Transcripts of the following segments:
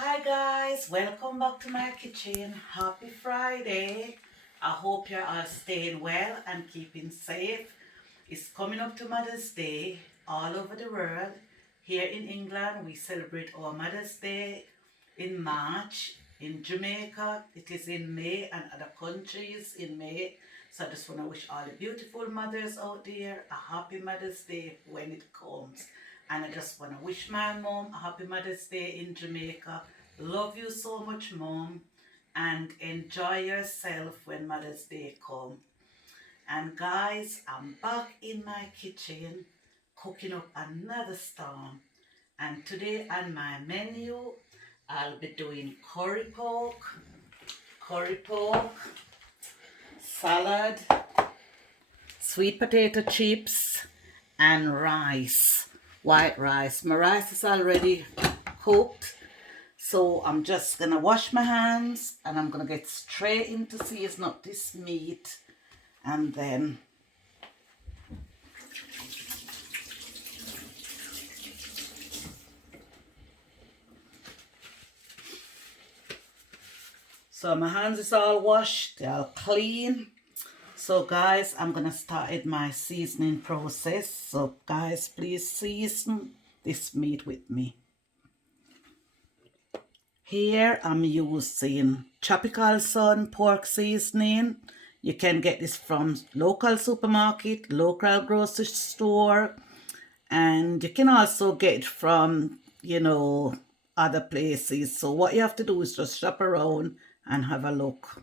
Hi guys, welcome back to my kitchen. Happy Friday. I hope you're all staying well and keeping safe. It's coming up to Mother's Day all over the world. Here in England, we celebrate our Mother's Day in March. In Jamaica, it is in May, and other countries in May. So I just want to wish all the beautiful mothers out there a happy Mother's Day when it comes. And I just want to wish my mom a happy Mother's Day in Jamaica. Love you so much, mom, and enjoy yourself when Mother's Day comes. And guys, I'm back in my kitchen cooking up another storm. And today on my menu, I'll be doing curry pork, salad, sweet potato chips, and rice, white rice. My rice is already cooked, so I'm just gonna wash my hands and I'm gonna get straight into season up this meat, and then so my hands is all washed, they're all clean. So guys, I'm gonna start my seasoning process. So guys, please season this meat with me. Here I'm using Tropical Sun pork seasoning. You can get this from local supermarket, local grocery store, and you can also get it from, other places. So what you have to do is just shop around and have a look.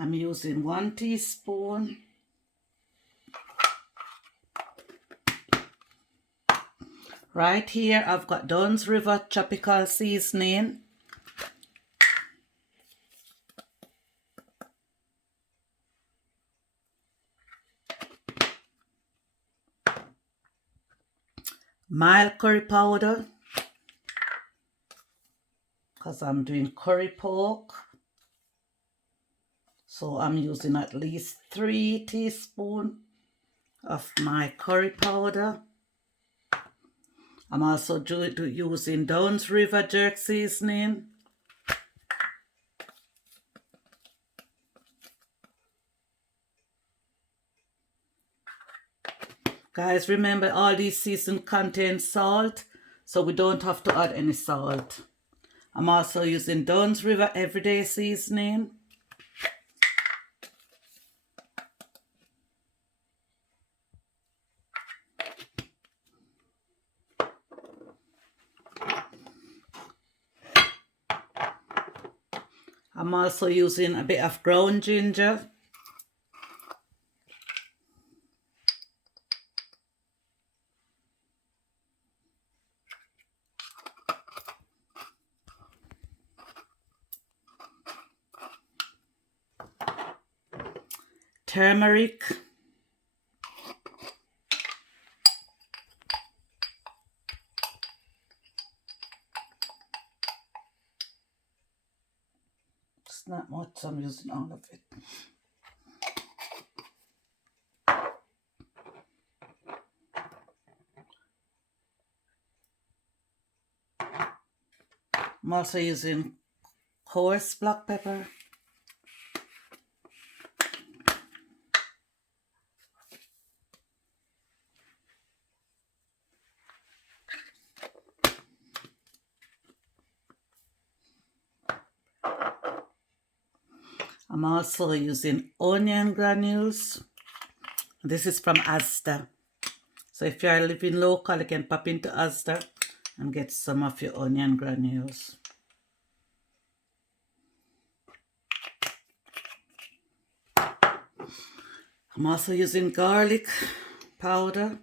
I'm using 1 teaspoon. Right here, I've got Dunn's River Tropical Seasoning. Mild curry powder, because I'm doing curry pork. So I'm using at least 3 teaspoons of my curry powder. I'm also using Dunn's River jerk seasoning. Guys, remember all these seasonings contain salt, so we don't have to add any salt. I'm also using Dunn's River everyday seasoning. I'm also using a bit of ground ginger. Turmeric. It's not much, I'm using all of it. I'm also using coarse black pepper. I'm also using onion granules. This is from Asda. So if you are living local, you can pop into Asda and get some of your onion granules. I'm also using garlic powder.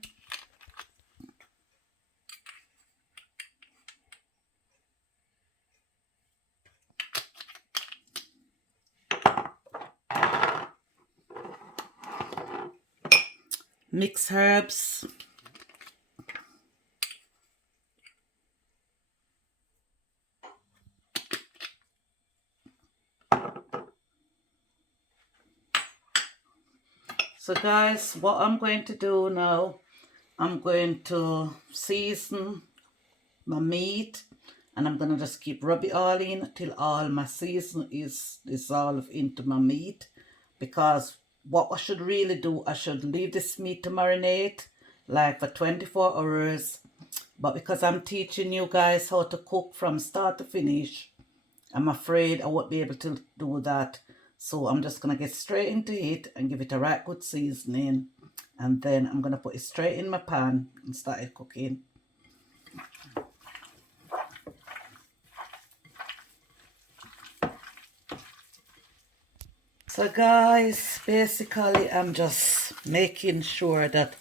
Mixed herbs. So guys, what I'm going to do now, I'm going to season my meat, and I'm going to just keep rub it all in till all my season is dissolved into my meat. Because what I should really do, I should leave this meat to marinate like for 24 hours. But because I'm teaching you guys how to cook from start to finish, I'm afraid I won't be able to do that. So I'm just going to get straight into it and give it a right good seasoning. And then I'm going to put it straight in my pan and start it cooking. So guys, basically I'm just making sure that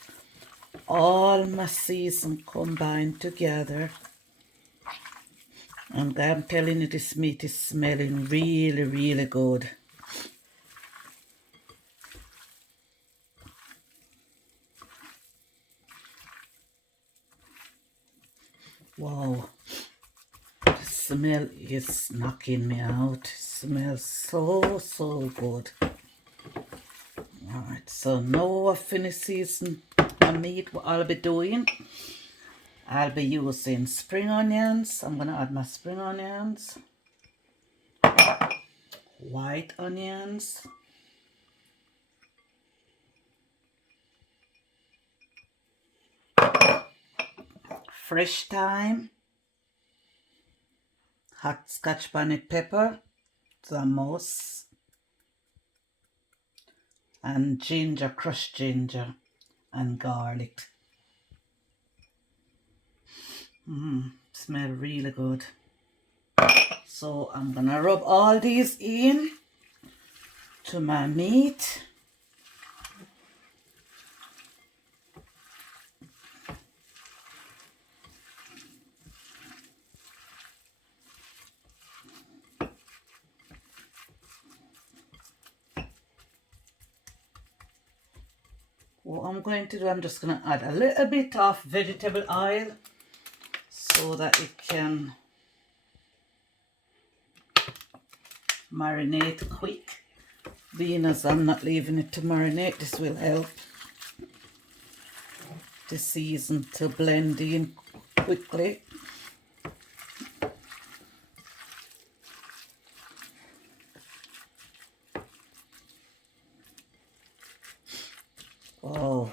all my season combined together. And I'm telling you, this meat is smelling really, really good. Wow. The smell is knocking me out. It smells so, so good. Alright, so now I finish seasoning my meat. What I'll be doing, I'll be using spring onions. I'm going to add my spring onions. White onions. Fresh thyme. Hot scotch bonnet pepper. Some mouse. And ginger, crushed ginger. And garlic. Smell really good. So I'm gonna rub all these in to my meat. What I'm going to do, I'm just gonna add a little bit of vegetable oil so that it can marinate quick. Being as I'm not leaving it to marinate, this will help the season to blend in quickly. Oh,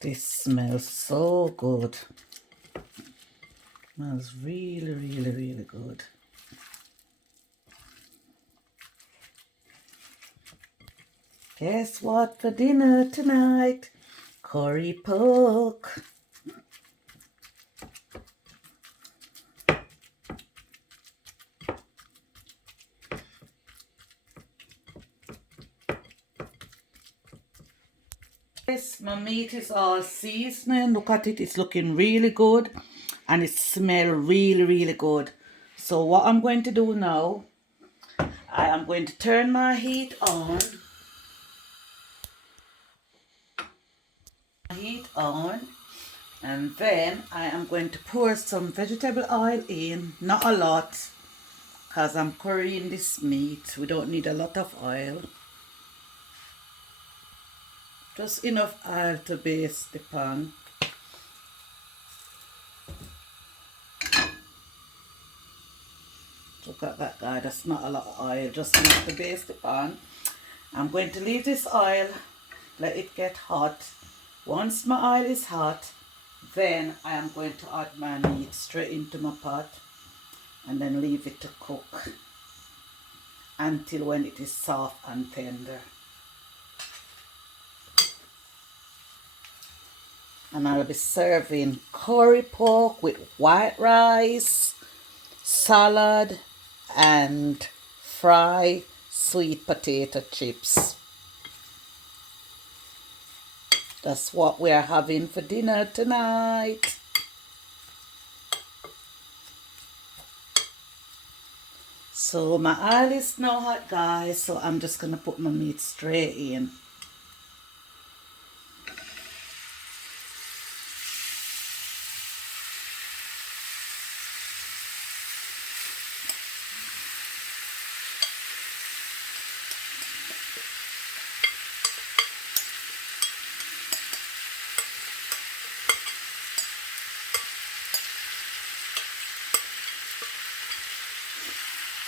this smells so good. Smells really, really, really good. Guess what for dinner tonight? Curry pork. Yes, my meat is all seasoning. Look at it, it's looking really good and it smells really, really good. So what I'm going to do now, I am going to turn my heat on. And then I am going to pour some vegetable oil in, not a lot, because I'm currying this meat. We don't need a lot of oil. Just enough oil to baste the pan. Look at that, guy, that's not a lot of oil, just enough to baste the pan. I'm going to leave this oil, let it get hot. Once my oil is hot, then I am going to add my meat straight into my pot and then leave it to cook until when it is soft and tender. And I'll be serving curry pork with white rice, salad, and fried sweet potato chips. That's what we're having for dinner tonight. So my oil is now hot, guys, so I'm just going to put my meat straight in.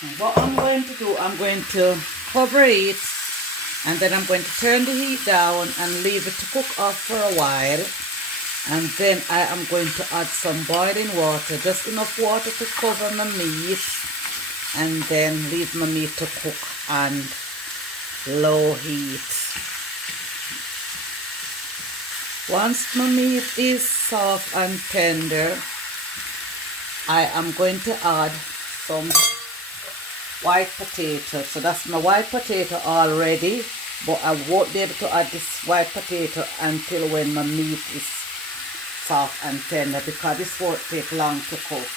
And what I'm going to do, I'm going to cover it, and then I'm going to turn the heat down and leave it to cook off for a while. And then I am going to add some boiling water, just enough water to cover my meat, and then leave my meat to cook on low heat. Once my meat is soft and tender, I am going to add some white potato. So that's my white potato already, but I won't be able to add this white potato until when my meat is soft and tender, because this won't take long to cook.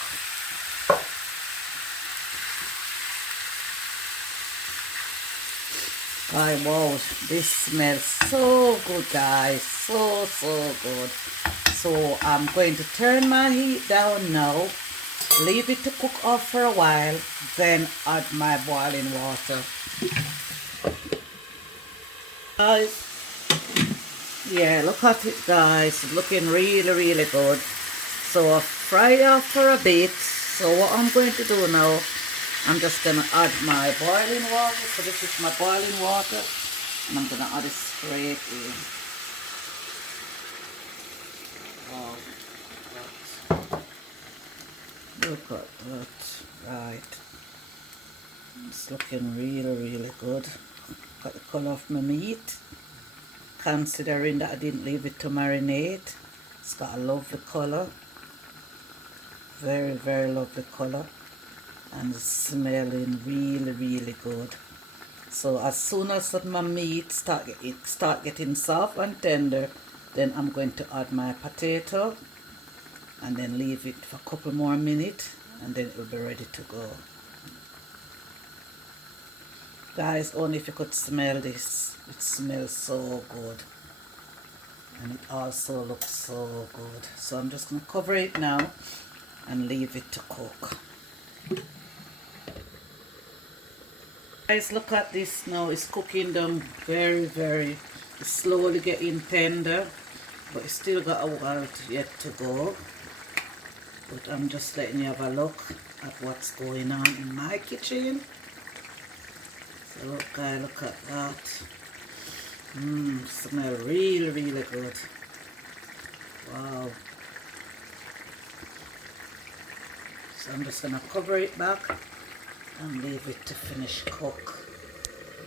Wow, this smells so good, guys, so good. So I'm going to turn my heat down now, leave it to cook off for a while, then add my boiling water. Guys, yeah, look at it, guys. It's looking really good. So I've fried it off for a bit. So what I'm going to do now, I'm just going to add my boiling water. So this is my boiling water, and I'm going to add it straight in. Wow. Look at that. Right. It's looking really good. Got the colour of my meat. Considering that I didn't leave it to marinate. It's got a lovely colour. Very lovely colour. And it's smelling really good. So as soon as my meat start getting soft and tender, then I'm going to add my potato and then leave it for a couple more minutes, and then it will be ready to go. Guys, only if you could smell this, it smells so good, and it also looks so good. So I'm just going to cover it now and leave it to cook. Guys, look at this now. It's cooking down very it's slowly getting tender, but it's still got a while yet to go. But I'm just letting you have a look at what's going on in my kitchen. So look, guys, look at that. Smell really good. Wow. So I'm just gonna cover it back and leave it to finish cook.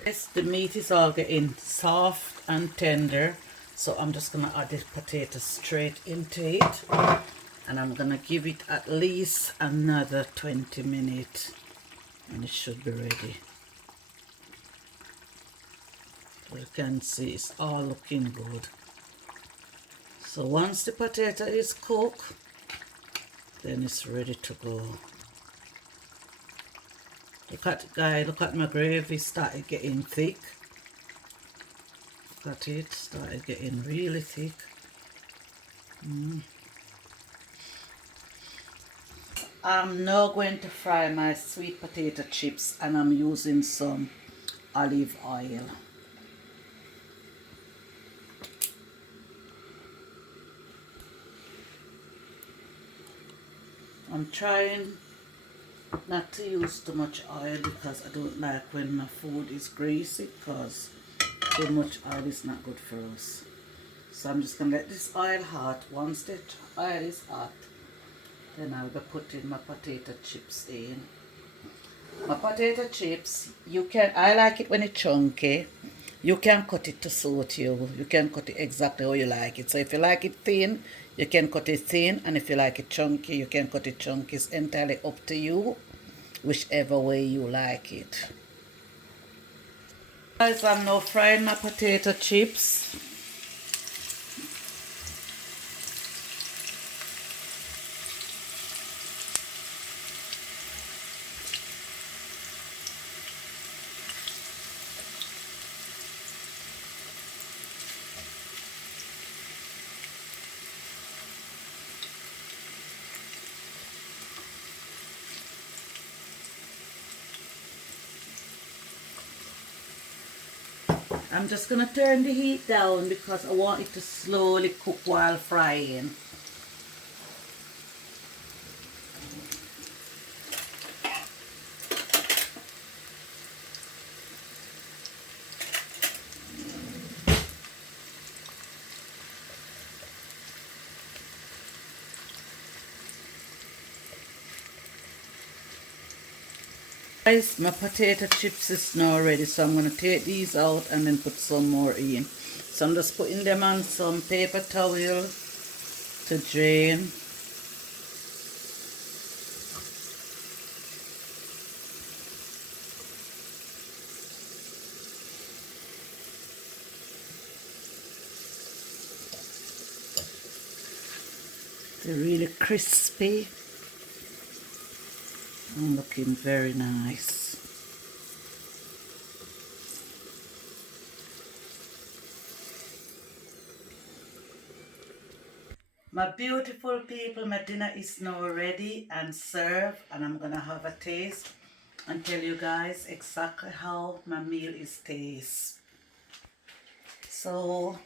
Yes, the meat is all getting soft and tender, so I'm just gonna add the potato straight into it, and I'm gonna give it at least another 20 minutes, and it should be ready. So you can see it's all looking good. So once the potato is cooked, then it's ready to go. Look at it, guys, look at my gravy started getting thick. Look at it, started getting really thick. I'm now going to fry my sweet potato chips, and I'm using some olive oil. I'm trying not to use too much oil because I don't like when my food is greasy, because too much oil is not good for us. So I'm just going to let this oil hot. Once the oil is hot, then I'll be putting my potato chips in. My potato chips, I like it when it's chunky. You can cut it to suit you. You can cut it exactly how you like it. So if you like it thin, you can cut it thin, and if you like it chunky, you can cut it chunky. It's entirely up to you, whichever way you like it. Guys, I'm now frying my potato chips. I'm just going to turn the heat down because I want it to slowly cook while frying. Guys, my potato chips is now ready, so I'm going to take these out and then put some more in. So I'm just putting them on some paper towel to drain. They're really crispy and looking very nice. My beautiful people, my dinner is now ready and served, and I'm gonna have a taste and tell you guys exactly how my meal is taste. So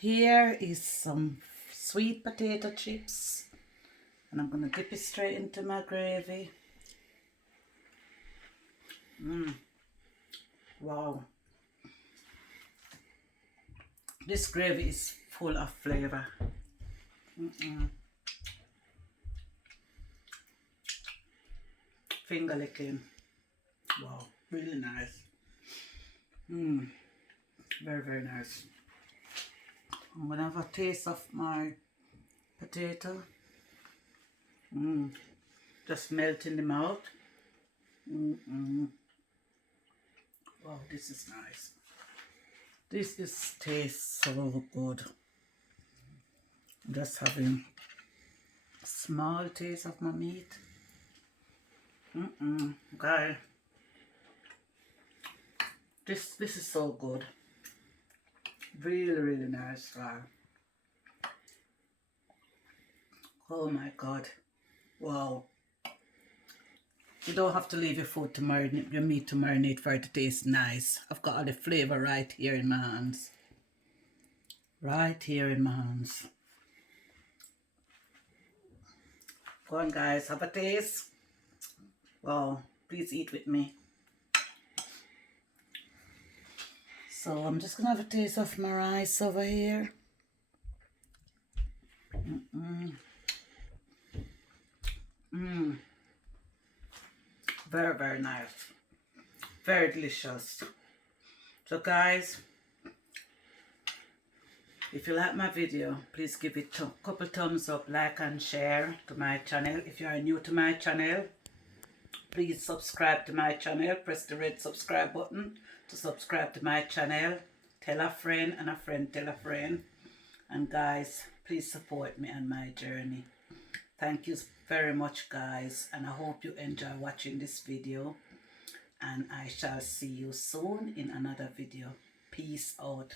here is some sweet potato chips, and I'm gonna dip it straight into my gravy. Wow, this gravy is full of flavor. Finger licking. Wow, really nice. Very, very nice. I'm gonna have a taste of my potato. Just melt in the mouth. Wow, this is nice. This tastes so good. Just having a small taste of my meat. Okay. This is so good. Really, really nice. Wow. Oh my God. Wow. You don't have to leave your food to marinate, your meat to marinate for it to taste nice. I've got all the flavor right here in my hands. Right here in my hands. Go on guys, have a taste. Wow, please eat with me. So I'm just gonna have a taste of my rice over here. Very, very nice. Very delicious. So guys, if you like my video, please give it a couple thumbs up, like and share to my channel. If you are new to my channel, please subscribe to my channel. Press the red subscribe button to subscribe to my channel. Tell a friend and a friend tell a friend. And guys, please support me on my journey. Thank you very much guys, and I hope you enjoy watching this video, and I shall see you soon in another video. Peace out.